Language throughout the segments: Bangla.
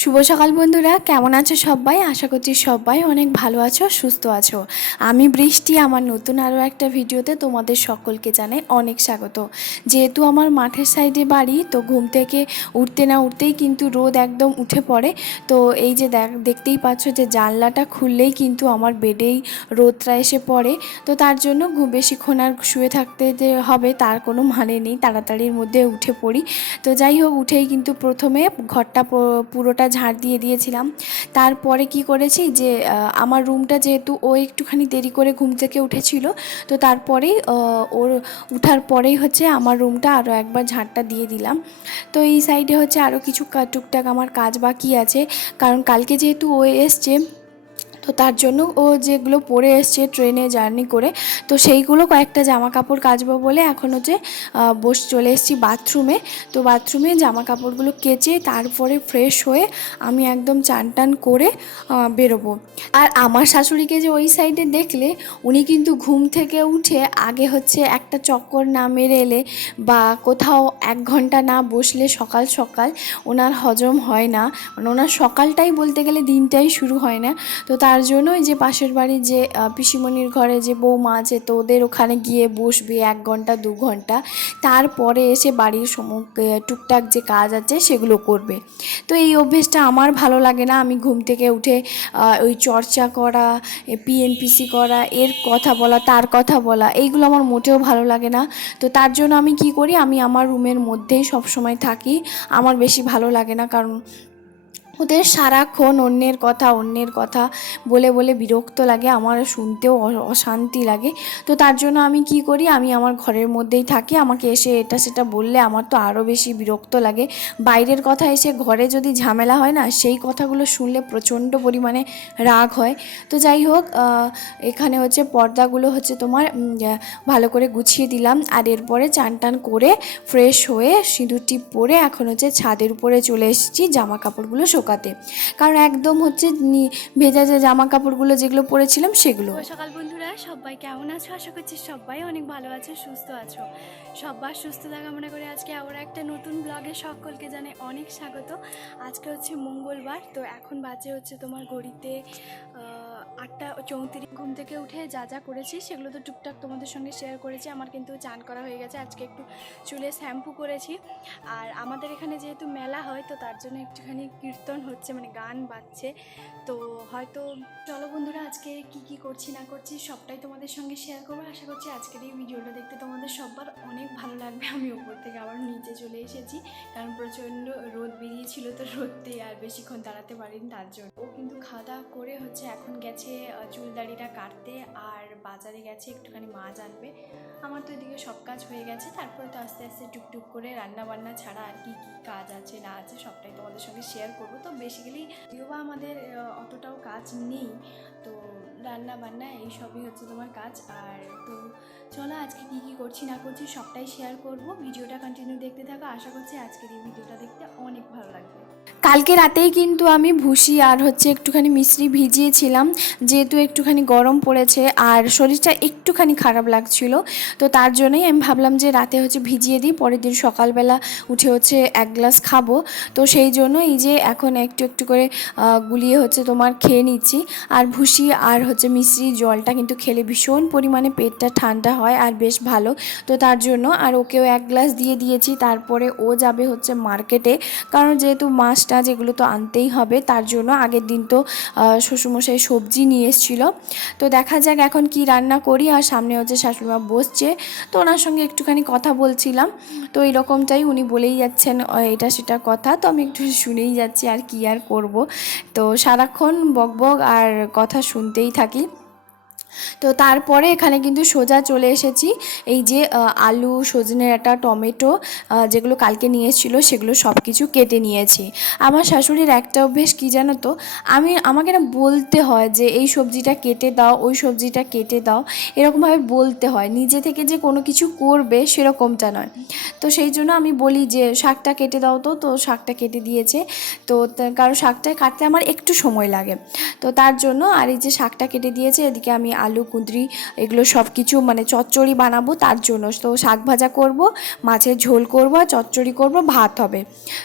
শুভ সকাল বন্ধুরা, কেমন আছো সবাই? আশা করছি সবাই অনেক ভালো আছো, সুস্থ আছো। আমি বৃষ্টি, আমার নতুন আরও একটা ভিডিওতে তোমাদের সকলকে জানাই অনেক স্বাগত। যেহেতু আমার মাঠের সাইডে বাড়ি, তো ঘুম থেকে উঠতে না উঠতেই কিন্তু রোদ একদম উঠে পড়ে। তো এই যে দেখতেই পাচ্ছ যে জানলাটা খুললেই কিন্তু আমার বেডেই রোদটা এসে পড়ে। তো তার জন্য বেশিক্ষণ আর শুয়ে থাকতে যে হবে তার কোনো মানে নেই, তাড়াতাড়ির মধ্যে উঠে পড়ি। তো যাই হোক, উঠেই কিন্তু প্রথমে ঘরটা পুরোটা ঝাড় দিয়ে দিয়েছিলাম। তারপরে কি করেছি যে আমার রুমটা, যেহেতু ও একটুখানি দেরি করে ঘুম থেকে উঠেছিল, তো তারপরেই ওর উঠার পরেই হচ্ছে আমার রুমটা আরও একবার ঝাড়টা দিয়ে দিলাম। তো এই সাইডে হচ্ছে আরও কিছু টুকটাক আমার কাজ বাকি আছে, কারণ কালকে যেহেতু ও এসছে, তো তার জন্য ও যেগুলো পরে এসছে ট্রেনে জার্নি করে, তো সেইগুলো কয়েকটা জামা কাপড় কাচবো বলে এখন হচ্ছে চলে এসেছি বাথরুমে। তো বাথরুমে জামা কাপড়গুলো কেচে তারপরে ফ্রেশ হয়ে আমি একদম চান টান করে বেরোবো। আর আমার শাশুড়িকে যে ওই সাইডে দেখলে, উনি কিন্তু ঘুম থেকে উঠে আগে হচ্ছে একটা চক্কর না মেরে এলে বা কোথাও 1 ঘন্টা না বসলে সকাল সকাল ওনার হজম হয় না। মানে ওনার সকালটাই বলতে গেলে দিনটাই শুরু হয় না। তো তার জন্য ওই যে পাশের বাড়ির যে পিসিমণির ঘরে যে বৌমা আছে, তো ওদের ওখানে গিয়ে বসবে 1 ঘন্টা 2 ঘন্টা, তারপরে এসে বাড়ির টুকটাক যে কাজ আছে সেগুলো করবে। তো এই অভ্যেসটা আমার ভালো লাগে না। আমি ঘুম থেকে উঠে ওই চর্চা করা, পিএনপিসি করা, এর কথা বলা, তার কথা বলা, এইগুলো আমার মোটেও ভালো লাগে না। তো তার জন্য আমি কি করি, আমি আমার রুমের মধ্যেই সব সময় থাকি। আমার বেশি ভালো লাগে না, কারণ ওদের সারাক্ষণ অন্যের কথা বলে বলে বিরক্ত লাগে, আমার শুনতেও অশান্তি লাগে। তো তার জন্য আমি কি করি, আমি আমার ঘরের মধ্যেই থাকি। আমাকে এসে এটা সেটা বললে আমার তো আরও বেশি বিরক্ত লাগে। বাইরের কথা এসে ঘরে যদি ঝামেলা হয় না, সেই কথাগুলো শুনলে প্রচণ্ড পরিমাণে রাগ হয়। তো যাই হোক, এখানে হচ্ছে পর্দাগুলো হচ্ছে তোমার ভালো করে গুছিয়ে দিলাম। আর এরপরে চান টান করে ফ্রেশ হয়ে সিঁদুর টিপ পরে এখন হচ্ছে ছাদের উপরে চলে এসেছি জামা কাপড়গুলো শোকাতে, কারণ একদম হচ্ছে ভেজা যে জামা কাপড়গুলো যেগুলো পরেছিলাম সেগুলো। সকাল বন্ধুরা, সবাই কেমন আছো? আশা করছি সবাই অনেক ভালো আছো, সুস্থ আছো। সবার সুস্থতা কামনা করে আজকে আবার একটা নতুন ব্লগে সকলকে জানাই অনেক স্বাগত। আজকে হচ্ছে মঙ্গলবার, তো এখন বাজে হচ্ছে তোমার ঘড়িতে 8টা 34। ঘুম থেকে উঠে যা যা করেছি সেগুলো তো টুকটাক তোমাদের সঙ্গে শেয়ার করেছি। আমার কিন্তু চান করা হয়ে গেছে, আজকে একটু চুলে শ্যাম্পু করেছি। আর আমাদের এখানে যেহেতু মেলা হয়, তো তার জন্য একটুখানি কীর্তন হচ্ছে, মানে গান বাজছে। তো হয়তো চলো বন্ধুরা, আজকে কি করছি না করছি সবটাই তোমাদের সঙ্গে শেয়ার করবো। আশা করছি আজকের এই ভিডিওটা দেখতে তোমাদের সবার অনেক ভালো লাগবে। আমি উপর থেকে আবার নিচে চলে এসেছি, কারণ প্রচণ্ড রোদ বেরিয়েছিল, তো রোদতে আর বেশিক্ষণ দাঁড়াতে পারিনি। তার জন্য ও কিন্তু খাওয়া দাওয়া করে হচ্ছে এখন গেছে চুলদাড়িটা কাটতে, আর বাজারে গেছে একটুখানি মাছ আনবে। আমার তো এদিকে সব কাজ হয়ে গেছে, তারপরে তো আস্তে আস্তে টুকটুক করে রান্না বান্না ছাড়া আর কি কাজ আছে না আছে সবটাই তোমাদের সঙ্গে শেয়ার করবো। তো বেসিক্যালি যদিও বা আমাদের অতটাও কাজ নেই, তো রান্না বান্না এইসবই হচ্ছে তোমার কাজ। আর তো চলো, আজকে কি করছি না করছি সবটাই শেয়ার করব। ভিডিওটা কন্টিনিউ দেখতে থাকো, আশা করছি আজকের এই ভিডিওটা দেখতে অনেক ভালো লাগবে। কালকে রাতেই কিন্তু আমি ভুসি আর হচ্ছে একটুখানি মিশ্রি ভিজিয়েছিলাম, যেহেতু একটুখানি গরম পড়েছে আর শরীরটা একটুখানি খারাপ লাগছিল। তো তার জন্যই আমি ভাবলাম যে রাতে হচ্ছে ভিজিয়ে দিই, পরের দিন সকালবেলা উঠে হচ্ছে 1 গ্লাস খাবো। তো সেই জন্য এই যে এখন একটু একটু করে গুলিয়ে হচ্ছে তোমার খেয়ে নিচ্ছি। আর ভুসি আর হচ্ছে মিশ্রি জলটা কিন্তু খেলে ভীষণ পরিমাণে পেটটা ঠান্ডা হয় আর বেশ ভালো। তো তার জন্য আর ওকেও 1 গ্লাস দিয়ে দিয়েছি। তারপরে ও যাবে হচ্ছে মার্কেটে, কারণ যেহেতু মাছটা যেগুলো তো আনতেই হবে। তার জন্য আগের দিন তো শ্বশুরমশাই সবজি নিয়ে এসেছিলো। তো দেখা যাক এখন কি রান্না করি। আর সামনে হচ্ছে শাশুড়িমা বসছে, তো ওনার সঙ্গে একটুখানি কথা বলছিলাম। তো এইরকমটাই উনি বলেই যাচ্ছেন এটা সেটা কথা, তো আমি একটু শুনেই যাচ্ছি, আর কি আর করব। তো সারাক্ষণ বকবক আর কথা শুনতেই থাকি। তো তারপরে এখানে কিন্তু সোজা চলে এসেছি এই যে আলু, সজনে ডাঁটা, টমেটো যেগুলো কালকে নিয়ে এসেছিলো সেগুলো সব কিছু কেটে নিয়েছি। আমার শাশুড়ির একটা অভ্যেস কী জানো তো, আমাকে না বলতে হয় যে এই সবজিটা কেটে দাও, ওই সবজিটা কেটে দাও, এরকমভাবে বলতে হয়। নিজে থেকে যে কোনো কিছু করবে সেরকমটা নয়। তো সেই জন্য আমি বলি যে শাকটা কেটে দাও, তো শাকটা কেটে দিয়েছে। তো কারণ শাকটা কাটতে আমার একটু সময় লাগে, তো তার জন্য। আর এই যে শাকটা কেটে দিয়েছে, এদিকে আমি আলু, কুঁদরি এগুলো সব কিছু মানে চচ্চড়ি বানাবো তার জন্য। তো শাক ভাজা করব, মাছের ঝোল করব, চচ্চড়ি করব, ভাত হবে।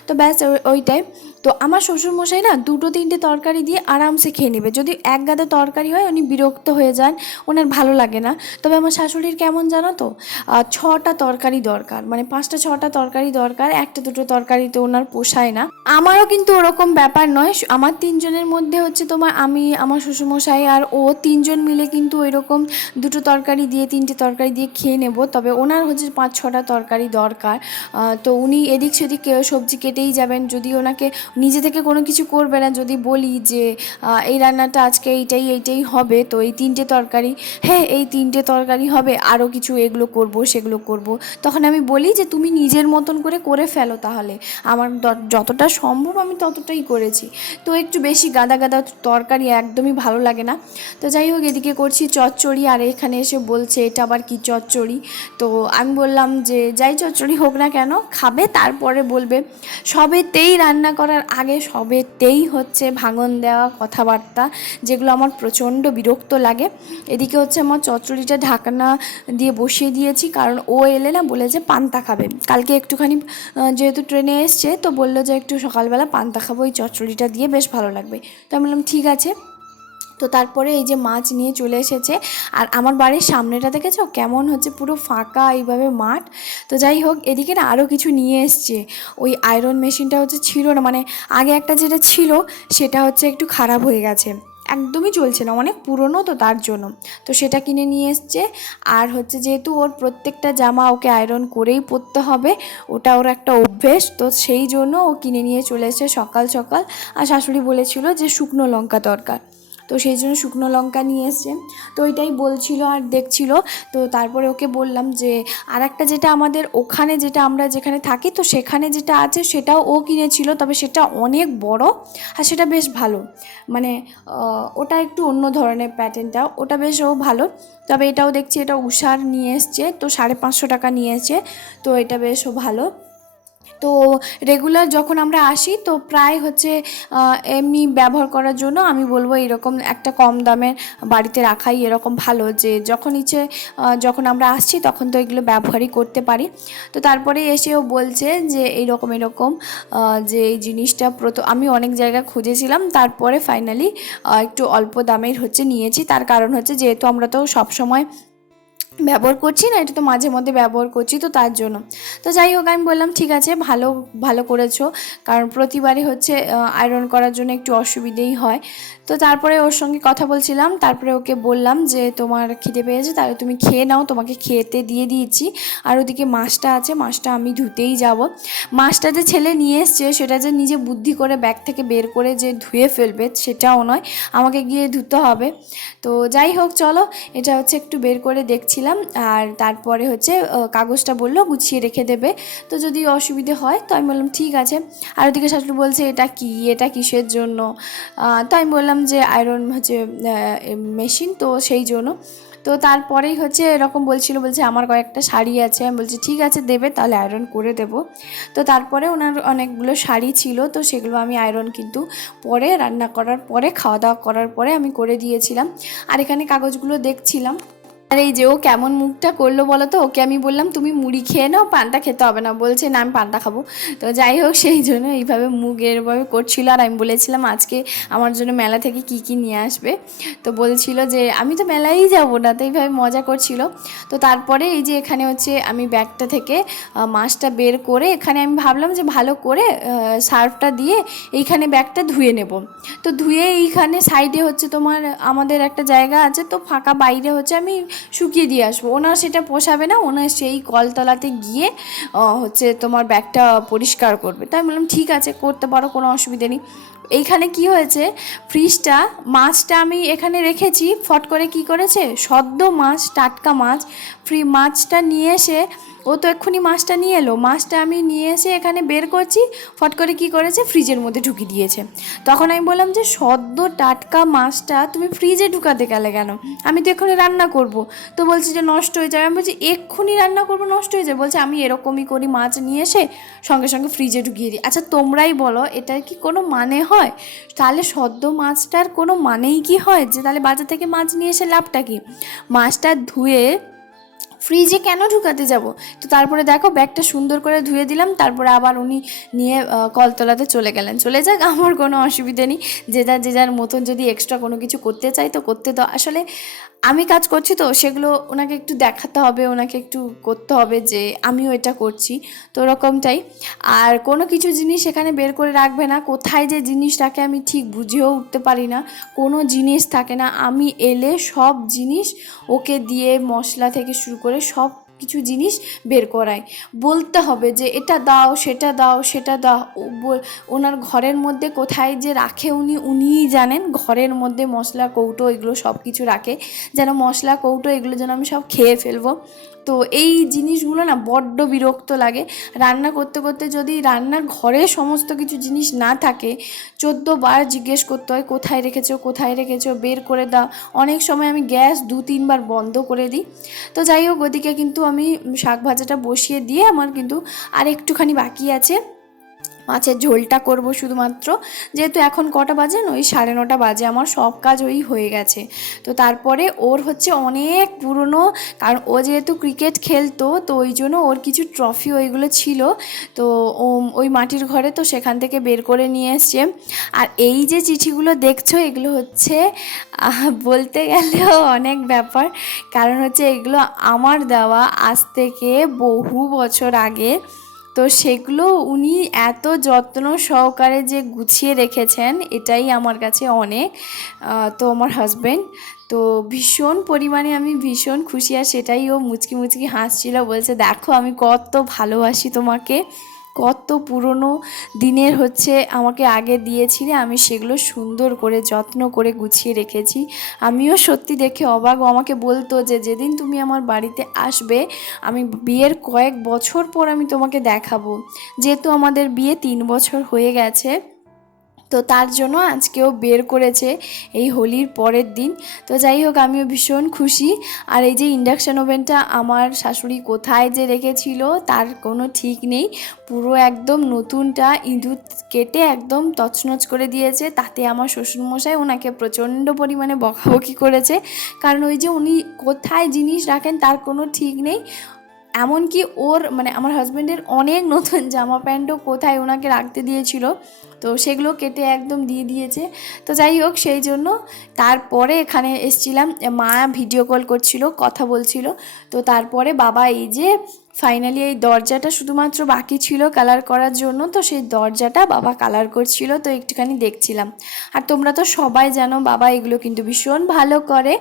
তো ব্যাস ওইটাই। তো আমার শ্বশুরমশাই না 2-3টে তরকারি দিয়ে আরামসে খেয়ে নেবে। যদি এক গাদা তরকারি হয় উনি বিরক্ত হয়ে যান, ওনার ভালো লাগে না। তবে আমার শাশুড়ির কেমন জানো তো, 6টা তরকারি দরকার, মানে 5টা 6টা তরকারি দরকার, 1টা 2টো তরকারি তো ওনার পোষায় না। আমারও কিন্তু ওরকম ব্যাপার নয়, আমার 3জনের মধ্যে হচ্ছে তোমার আমি, আমার শ্বশুরমশাই আর ও 3জন মিলে কিন্তু ওইরকম 2টো তরকারি দিয়ে 3টে তরকারি দিয়ে খেয়ে নেব। তবে ওনার হচ্ছে 5-6টা তরকারি দরকার। তো উনি এদিক সেদিক সবজি কেটেই যাবেন, যদি ওনাকে নিজে থেকে কোনো কিছু করবে না। যদি বলি যে এই রান্নাটা আজকে এইটাই হবে, তো এই 3টে তরকারি, হ্যাঁ এই 3টে তরকারি হবে, আরও কিছু এগুলো করব সেগুলো করব, তখন আমি বলি যে তুমি নিজের মতন করে ফেলো, তাহলে আমার যতটা সম্ভব আমি ততটাই করেছি। তো একটু বেশি গাদা গাদা তরকারি একদমই ভালো লাগে না। তো যাই হোক, এদিকে করছি চচ্চড়ি, আর এখানে এসে বলছে এটা আবার কি চচ্চড়ি। তো আমি বললাম যে যাই চচ্চড়ি হোক না কেন, খাবে তারপরে বলবে। সবেতেই রান্না করার আগে সবেতেই হচ্ছে ভাঙন দেওয়া কথাবার্তা, যেগুলো আমার প্রচণ্ড বিরক্ত লাগে। এদিকে হচ্ছে আমার চচ্চড়িটা ঢাকনা দিয়ে বসিয়ে দিয়েছি, কারণ ও এলে না বলে যে পান্তা খাবে। কালকে একটুখানি যেহেতু ট্রেনে এসছে, তো বললো যে একটু সকালবেলা পান্তা খাবো এই চচ্চড়িটা দিয়ে, বেশ ভালো লাগবে। তো আমি বললাম ঠিক আছে। তো তারপরে এই যে মাছ নিয়ে চলে এসেছে, আর আমার বাড়ির সামনেটা দেখেছো কেমন হচ্ছে, পুরো ফাঁকা এইভাবে মাঠ। তো যাই হোক, এদিকে না আরও কিছু নিয়ে এসছে। ওই আয়রন মেশিনটা হচ্ছে ছিল না, মানে আগে একটা যেটা ছিল সেটা হচ্ছে একটু খারাপ হয়ে গেছে, একদমই চলছে না, অনেক পুরনো তো তার জন্য। তো সেটা কিনে নিয়ে এসছে। আর হচ্ছে যেহেতু ওর প্রত্যেকটা জামা ওকে আয়রন করেই পরতে হবে, ওটা ওর একটা অভ্যেস, তো সেই জন্য ও কিনে নিয়ে চলে এসেছে সকাল সকাল। আর শাশুড়ি বলেছিল যে শুকনো লঙ্কা দরকার, তো সেই জন্য শুকনো লঙ্কা নিয়ে এসছে। তো ওইটাই বলছিল আর দেখছিল। তো তারপরে ওকে বললাম যে আর একটা যেটা আমাদের ওখানে, যেটা আমরা যেখানে থাকি, তো সেখানে যেটা আছে সেটাও ও কিনেছিল, তবে সেটা অনেক বড় আর সেটা বেশ ভালো, মানে ওটা একটু অন্য ধরনের প্যাটার্নটা, ওটা বেশ ও ভালো। তবে এটাও দেখছি এটা উষার নিয়ে এসছে, তো 550 টাকা নিয়েছে। তো এটা বেশ ও ভালো। তো রেগুলার যখন আমরা আসি তো প্রায় হচ্ছে এমনি ব্যবহার করার জন্য আমি বলবো এরকম একটা কম দামের বাড়িতে রাখাই এরকম ভালো, যে যখন ইচ্ছে যখন আমরা আসছি তখন তো এগুলো ব্যবহারই করতে পারি। তো তারপরে এসেও বলছে যে এরকম যে এই জিনিসটা আমি অনেক জায়গায় খুঁজেছিলাম, তারপরে ফাইনালি একটু অল্প দামের হচ্ছে নিয়েছি। তার কারণ হচ্ছে যেহেতু আমরা তো সবসময় ব্যবহার করছি না, এটা তো মাঝে মধ্যে ব্যবহার করছি, তো তার জন্য। তো যাই হোক, আমি বললাম ঠিক আছে, ভালো ভালো করেছো, কারণ প্রতিবারই হচ্ছে আয়রন করার জন্য একটু অসুবিধেই হয়। তো তারপরে ওর সঙ্গে কথা বলছিলাম, তারপরে ওকে বললাম যে তোমার খিদে পেয়েছে তাহলে তুমি খেয়ে নাও, তোমাকে খেতে দিয়ে দিয়েছি। আর ওদিকে মাছটা আছে, মাছটা আমি ধুতেই যাব। মাছটা যে ছেলে নিয়ে এসছে সেটা যে নিজে বুদ্ধি করে ব্যাগ থেকে বের করে যে ধুয়ে ফেলবে সেটাও নয়, আমাকে গিয়ে ধুতে হবে। তো যাই হোক চলো, এটা হচ্ছে একটু বের করে দেখছিলাম। আর তারপরে হচ্ছে কাগজটা বললো গুছিয়ে রেখে দেবে, তো যদি অসুবিধে হয় তো আমি বললাম ঠিক আছে। আর ওদিকে শাশুড়ি বলছে এটা কি, এটা কিসের জন্য? তো আমি বললাম যে আয়রন হচ্ছে মেশিন, তো সেই জন্য। তো তারপরেই হচ্ছে এরকম বলছে আমার কয়েকটা শাড়ি আছে, আমি বলছি ঠিক আছে দেবে, তাহলে আয়রন করে দেব। তো তারপরে ওনার অনেকগুলো শাড়ি ছিল, তো সেগুলো আমি আয়রন কিন্তু পরে রান্না করার পরে, খাওয়া দাওয়া করার পরে আমি করে দিয়েছিলাম। আর এখানে কাগজগুলো দেখছিলাম। আর এই যে ও কেমন মুখটা করলো বলো তো, ওকে আমি বললাম তুমি মুড়ি খেয়ে নাও, পান্তা খেতে হবে না, বলছে না আমি পান্তা খাবো। তো যাই হোক, সেই জন্য এইভাবে মুখ এরভাবে করছিল। আর আমি বলেছিলাম আজকে আমার জন্য মেলা থেকে কি নিয়ে আসবে, তো বলছিল যে আমি তো মেলাই যাব না, তো এইভাবে মজা করছিল। তো তারপরে এই যে এখানে হচ্ছে আমি ব্যাগটা থেকে মাছটা বের করে, এখানে আমি ভাবলাম যে ভালো করে সার্ফটা দিয়ে এইখানে ব্যাগটা ধুয়ে নেব। তো ধুয়ে এইখানে সাইডে হচ্ছে তোমার আমাদের একটা জায়গা আছে, তো ফাঁকা বাইরে হচ্ছে আমি শুকিয়ে দিয়ে আসবো। ওনার সেটা পোষাবে না, ওনার সেই কলতলাতে গিয়ে হচ্ছে তোমার ব্যাগটা পরিষ্কার করবে। তাই আমি বললাম ঠিক আছে করতে পারো, কোনো অসুবিধে নেই। এইখানে কি হয়েছে, ফ্রিজটা মাছটা আমি এখানে রেখেছি, ফট করে কি করেছে, সদ্য মাছ, টাটকা মাছ, মাছটা নিয়ে এসে, ও তো এক্ষুনি মাছটা নিয়ে এলো, মাছটা আমি নিয়ে এসে এখানে বের করছি, ফট করে কি করেছে, ফ্রিজের মধ্যে ঢুকিয়ে দিয়েছে। তখন আমি বললাম যে সদ্য টাটকা মাছটা তুমি ফ্রিজে ঢুকাতে গেলে কেন, আমি তো এক্ষুনি রান্না করব। তো বলছি যে নষ্ট হয়ে যাবে, আমি বলছি এক্ষুনি রান্না করবো নষ্ট হয়ে যাবে, বলছে আমি এরকমই করি, মাছ নিয়ে এসে সঙ্গে সঙ্গে ফ্রিজে ঢুকিয়ে দিই। আচ্ছা তোমরাই বলো এটার কি কোনো মানে হয়? তাহলে সদ্য মাছটার কোনো মানেই কি হয়, যে তাহলে বাজার থেকে মাছ নিয়ে এসে লাভটা কি? মাছটা ধুয়ে ফ্রিজে কেন ঢুকাতে যাব? তো তারপরে দেখো ব্যাগটা সুন্দর করে ধুয়ে দিলাম, তারপরে আবার উনি নিয়ে কলতলাতে চলে গেলেন। চলে যাক, আমার কোনো অসুবিধে নেই। যে যার মতন যদি এক্সট্রা কোনো কিছু করতে চাই তো করতে দাও। আসলে আমি কাজ করছি তো সেগুলো ওনাকে একটু দেখাতে হবে, ওনাকে একটু করতে হবে যে আমিও এটা করছি, তো ওরকমটাই। আর কোনো কিছু জিনিস এখানে বের করে রাখবে না, কোথায় যে জিনিস রাখে আমি ঠিক বুঝেও উঠতে পারি না, কোনো জিনিস থাকে না। আমি এলে সব জিনিস ওকে দিয়ে মশলা থেকে শুরু করে সব কিছু জিনিস বের করাই, বলতে হবে যে এটা দাও সেটা দাও সেটা দাও। ওনার ঘরের মধ্যে কোথায় যে রাখে উনিই জানেন। ঘরের মধ্যে মশলা কৌটো এগুলো সব কিছু রাখে, যেন মশলা কৌটো এগুলো যেন আমি সব খেয়ে ফেলবো। তো এই জিনিসগুলো না বড্ড বিরক্ত লাগে। রান্না করতে করতে যদি রান্নার ঘরে সমস্ত কিছু জিনিস না থাকে, 14 বার জিজ্ঞেস করতে হয় কোথায় রেখেছো কোথায় রেখেছো, বের করে দাও। অনেক সময় আমি গ্যাস 2-3 বার বন্ধ করে দিই। তো যাই হোক, ওদিকে কিন্তু আমি শাক ভাজাটা বসিয়ে দিয়ে আমার কিন্তু আর একটুখানি বাকি আছে। মাছের ঝোলটা করব শুধুমাত্র, যেহেতু এখন কটা বাজে, ওই 9:30 বাজে, আমার সব কাজ ওই হয়ে গেছে। তো তারপরে ওর হচ্ছে অনেক পুরনো, কারণ ও যেহেতু ক্রিকেট খেলতো তো ওই জন্য ওর কিছু ট্রফি ওইগুলো ছিল, তো ওই মাটির ঘরে তো সেখান থেকে বের করে নিয়ে এসছে। আর এই যে চিঠিগুলো দেখছো এগুলো হচ্ছে বলতে গেলেও অনেক ব্যাপার, কারণ হচ্ছে এগুলো আমার দেওয়া আজ থেকে বহু বছর আগে। তো সেগুলো উনি এত যত্ন সহকারে যে গুছিয়ে রেখেছেন এটাই আমার কাছে অনেক। তো আমার হাজব্যান্ড তো ভীষণ পরিমাণে আমি ভীষণ খুশি, আর সেটাই ও মুচকি মুচকি হাসছিল, বলছে দেখো আমি কত ভালোবাসি তোমাকে, কত পুরনো দিনের হচ্ছে আমাকে আগে দিয়েছিলে, আমি সেগুলো সুন্দর করে যত্ন করে গুছিয়ে রেখেছি। আমিও সত্যি দেখে অবাক। ও আমাকে বলতো যে যেদিন তুমি আমার বাড়িতে আসবে আমি বিয়ের কয়েক বছর পর আমি তোমাকে দেখাবো, যেহেতু আমাদের বিয়ে 3 বছর হয়ে গেছে। তো তার জন্য আজকেও বের করেছে এই হোলির পরের দিন। তো যাই হোক, আমিও ভীষণ খুশি। আর এই যে ইন্ডাকশান ওভেনটা আমার শাশুড়ি কোথায় যে রেখেছিল তার কোনো ঠিক নেই, পুরো একদম নতুনটা ইঁদুর কেটে একদম তছনছ করে দিয়েছে। তাতে আমার শ্বশুরমশাই ওনাকে প্রচণ্ড পরিমাণে বকাবকি করেছে, কারণ ওই যে উনি কোথায় জিনিস রাখেন তার কোনো ঠিক নেই। এমনকি ওর মানে আমার হাজব্যান্ডের অনেক নতুন জামা প্যান্টও কোথায় ওনাকে রাখতে দিয়েছিল, তো সেগুলো কেটে একদম দিয়ে দিয়েছে। তো যাই হোক, সেই জন্য তারপরে এখানে এসছিলাম, মা ভিডিও কল করছিল, কথা বলছিল। তো তারপরে বাবা এই যে ফাইনালি এই দরজাটা শুধুমাত্র বাকি ছিল কালার করার জন্য, তো সেই দরজাটা বাবা কালার করছিল, তো একটুখানি দেখছিলাম। আর তোমরা তো সবাই জানো বাবা এগুলো কিন্তু ভীষণ ভালো করে।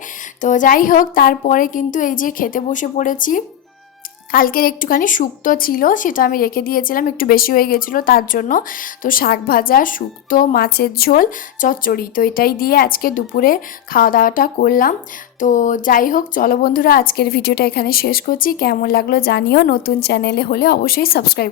তো যাই হোক, তারপরে কিন্তু এই যে খেতে বসে পড়েছি। কালকের একটুখানি শুক্তো ছিল, সেটা আমি রেখে দিয়েছিলাম, একটু বেশি হয়ে গেছিলো তার জন্য। তো শাক ভাজা, শুক্তো, মাছের ঝোল, চচ্চড়ি, তো এটাই দিয়ে আজকে দুপুরে খাওয়া দাওয়াটা করলাম। তো যাই হোক, চলো বন্ধুরা আজকের ভিডিওটা এখানে শেষ করছি। কেমন লাগলো জানিও, নতুন চ্যানেলে হলে অবশ্যই সাবস্ক্রাইব